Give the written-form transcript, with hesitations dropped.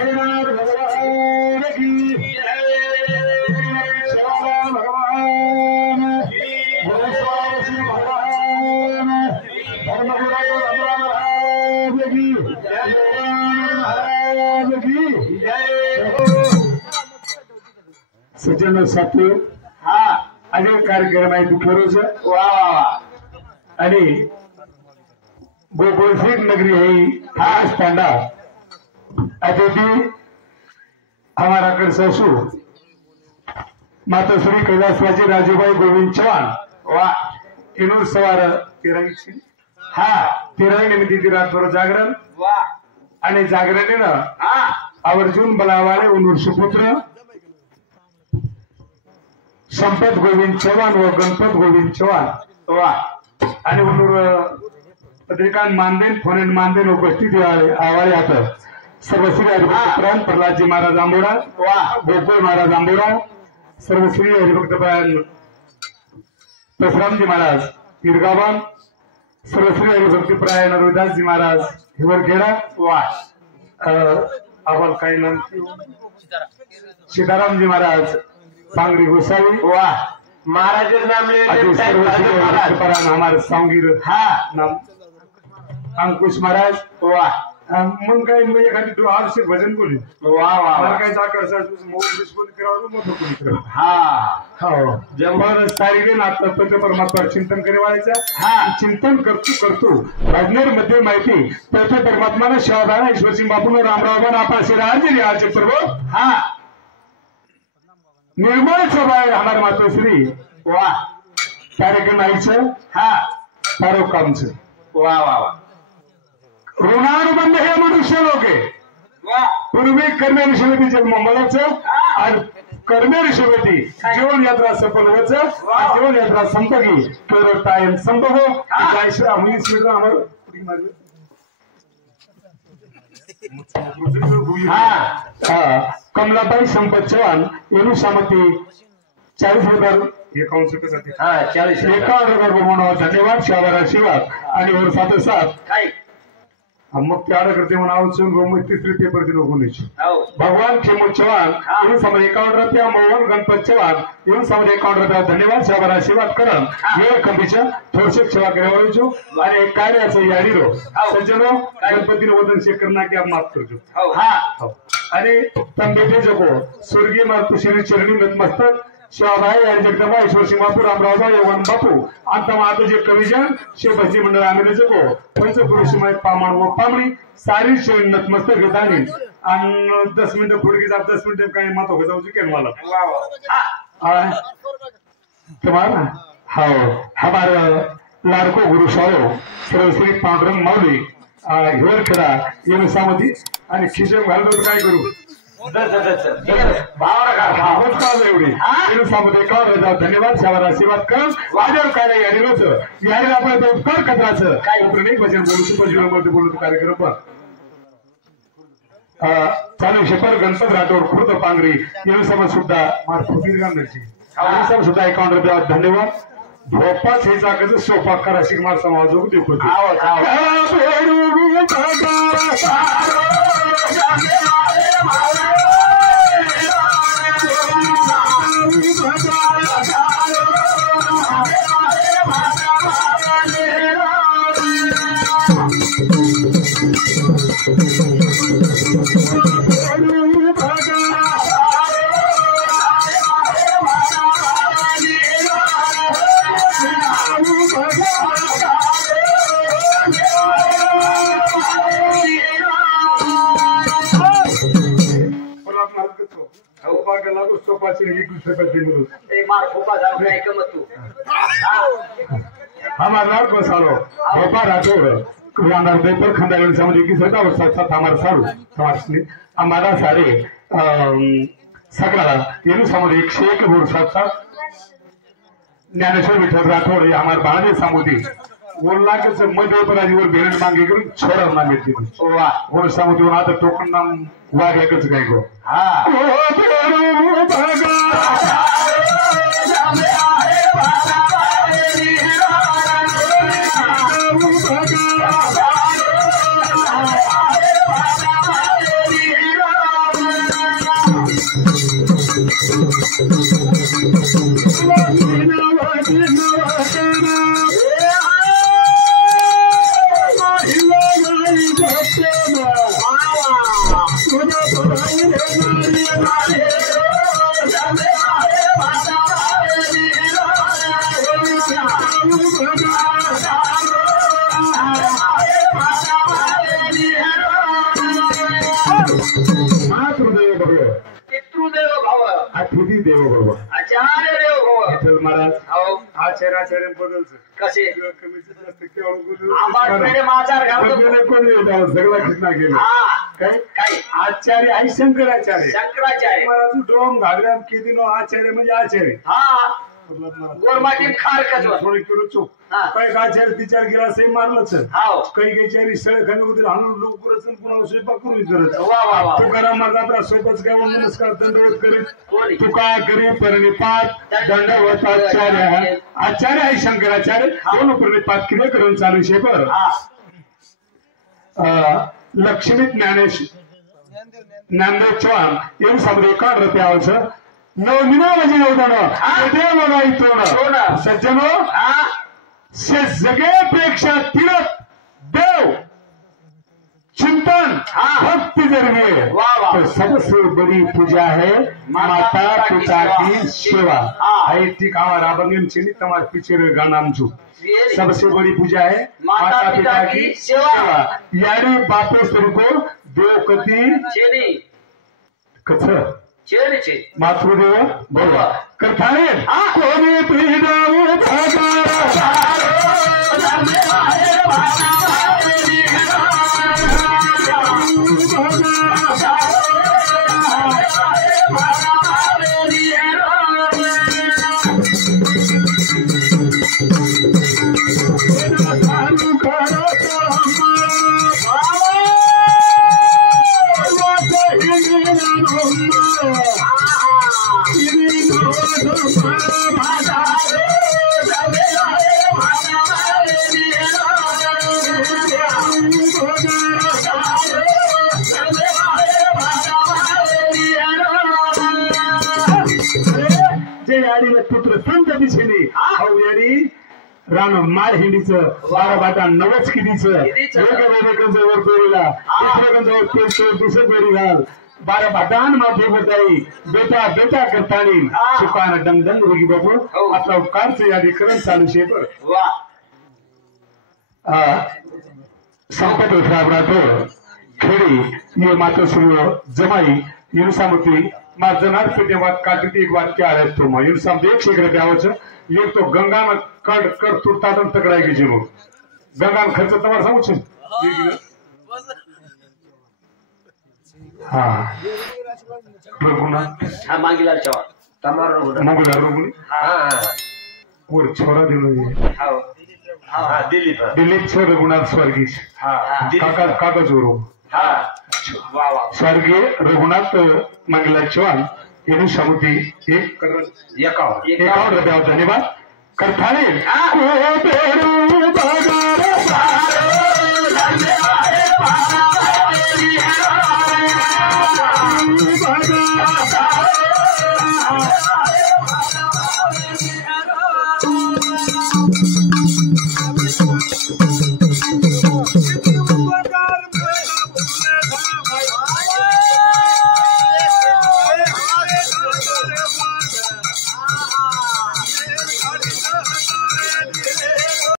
साईनाथ भगवान की शिवाराम भगवान भोलेश्वर श्री भगवान धर्मगुरु महाराज की महाराज की सज्जन साथी हा अनेक कार्यक्रम आहे दुपारोज वा आणि गोकुळसिंग नगरी है खास पांडा अतिथि हमारा कर ससु माता श्री कैलासवासी राजूभाई गोविंद चौहान वा इनूर सवार तिरंगी हा तिरंगी निमित्त रातभर जागरण वा आणि जागरणेनं हा आवर्जून बलावाले उनूर सुपुत्र संपत गोविंद चौहान व गणपत गोविंद चौहान वा आणि उनूर पत्रिकान मानदेन फोन मानदेन उपस्थित आवाळे आता सर्वश्री हरिभक्तपरायण प्रल्हादजी महाराज आंबोडा वा गोकुळ महाराज आंबोडा सर्वश्री हरिभक्तपरायण परशुरामजी महाराज हिरगावान सर्वश्री हरिभक्तपरायण रविदासजी महाराज हिवरखेडा वा आवाल काय नाम सीतारामजी महाराज सांगरी गोसावी वा महाराज नाम हमारे सांगीर हा नाम अंकुश महाराज वा मग काय मी एखादी 2 आवश्यक भजन बोली वा वा मला काय जाकर हा हो जमन सारीने नाथ परमात्मा चिंतन करायचं हा चिंतन करतो अज्ञान मध्ये माहिती तत्व परमात्मा शिवादान ईश्वर सिंह बापू रामराव आपा श्री आज सर्व हा निर्मळ सभा हमारे मातोश्री वा कार्यक्रम आईचं हा सारो कामचं वा वा वा ऋणानुबंध हे मनुष्य लोक आहे पूर्वी कर्मे ऋषवती जन्मलाचं आणि कर्मे ऋषवती जीवन यात्रा सफलवच जीवन यात्रा संपगी केवळ टाइम संपगो जय श्री राम कमलाबाई संपत चव्हाण येणू सामती 40,000 धन्यवाद शिवार आशीर्वाद आणि और साथ साथ मग त्याला करते म्हणा गोमती तिसरी पेपर दिलो गुणेश भगवान खेमू चव्हाण येऊन समज 51 रुपया मोहन गणपत चव्हाण येऊन समज 51 रुपया धन्यवाद शिवार आशीर्वाद करण हे खंबीच्या थोडसे सेवा करावं आणि कार्याचं याडीरो सज्जनो गणपतीने वदन शेखरना की माफ करतो हा आणि तंबेटे जगो स्वर्गीय मातु श्री चरणी नतमस्तक शिवाभाई आणि जगदंबा ईश्वर सिंह बापू रामरावबा यवन बापू अंत माता जे कविजन शिवभक्ती मंडळ आम्ही जगो पंचपुरुषमय पामण व पामणी सारी शरण नतमस्तक घेतानी आणि 10 मिनिटं पुढे 10 मिनिटं काही माता हो जाऊ केन मला तुम्हाला हो हमारा लाडको गुरु साहेब सर्वश्री पांडुरंग माऊली हिवरखेडा येणं सामती आणि खिशम घालतो काय करू धन्यवाद शिवार आशीर्वाद कर वाजव कार्य याडीरोच याडीला आपण उपकार कत्राचं काय प्रणिक वचन बोलू सुपजीवनमध्ये बोलू कार्यक्रम पण चालू शेपर गणपत राठोड खुर्द पांगरी येणं समज सुद्धा मार्फत गांधीची सुद्धा 51 रुपया धन्यवाद भोपा हे जागेचं सोपा करा शिकमार समाज देऊ हमारा बसालो भोपा राठौड़ पेपर खंडागढ़ समझ की सदा और साथ साथ हमारे सारू समाजने हमारा सारे सगळा येणू समझ 101 बोर साथ साथ ज्ञानेश्वर विठ्ठल राठौड़ हमारे बाणे सामुदी बोलना के मध्य पर आज वो बेरड मांगे करून छोड़ा मांगे थी वाह वो सामुदी वहां तो टोकन नाम वाह एकच काय गो हां ओ बेरू भगा अतिथी देव भव आचार्य देव भव विठ्ठल महाराज हो आचार्य बदलच कसे कमीच नसते केवळ आंबाडकडे माचार घालतो कोणी सगळा घटना गेला हा काय काय आचार्य आहे शंकराचार्य शंकराचार्य महाराज डोम घागऱ्या केदिनो आचार्य म्हणजे आचार्य हा गोरमाटी खार कचवा थोडी करू चूक हा. काही आचार्य तिचार गेला असे मारलंच हाव काही काही सळ खाली होतील हाणून लवकरच पुन्हा स्वयंपाक करून करत वा वा वा तुकाराम जात्रा सोबत काय नमस्कार दंडवत करीत कोणी तुका करी परिपात दंडवत आचार्य आचार्य आहे शंकराचार्य दोन परिपात किती करून चालू शेपर हा लक्ष्मी ज्ञानेश ज्ञानदेव चव्हाण येऊन समोर एका रुपयाचं नवमिना म्हणजे नव्हतं देव बघा सज्जनो से जगेपेक्षा तीरथ देव चिंतन भक्ति जरिए तो सबसे बड़ी पूजा है माता पिता की सेवा आई ठीक हमारा बंगम चिन्हित तुम्हारे पीछे गाना सबसे बड़ी पूजा है माता पिता की सेवा यानी बापे स्वरूप देव कती कथ मातृदेव भवा करताने कोणी पीडाऊ पुत्र संत दिशेने याडी रान माळ हिंडीचं बारा बाटा नवच कितीचं वर पेरीला दिसत पेरी घाल बारा बाटान माफी बताई बेटा बेटा करतानी सुकान डमडम रोगी बाबू आपला उपकारच यादी करून चालू शेपर संपत राबरातो खेडी ये माता सुरू जमाई युनुसामती जनार पेटेवाद काटती एक वाक्य आ रहे तुम युनुसाम एक शेख रुपयाचं एक तो गंगा में कड कर तुरता तकड़ाई की जीवन गंगा में खर्च तुम्हारा समझ हाँ हा मांगीलाल चव्हाण तमार मंगला रोगली और छोरा दिलो हा दिलीप छोर रघुनाथ स्वर्गीश काका काका जोरो स्वर्गीय रघुनाथ मंगला चव्हाण यांनी समिती एकावन्न रुपया धन्यवाद करताने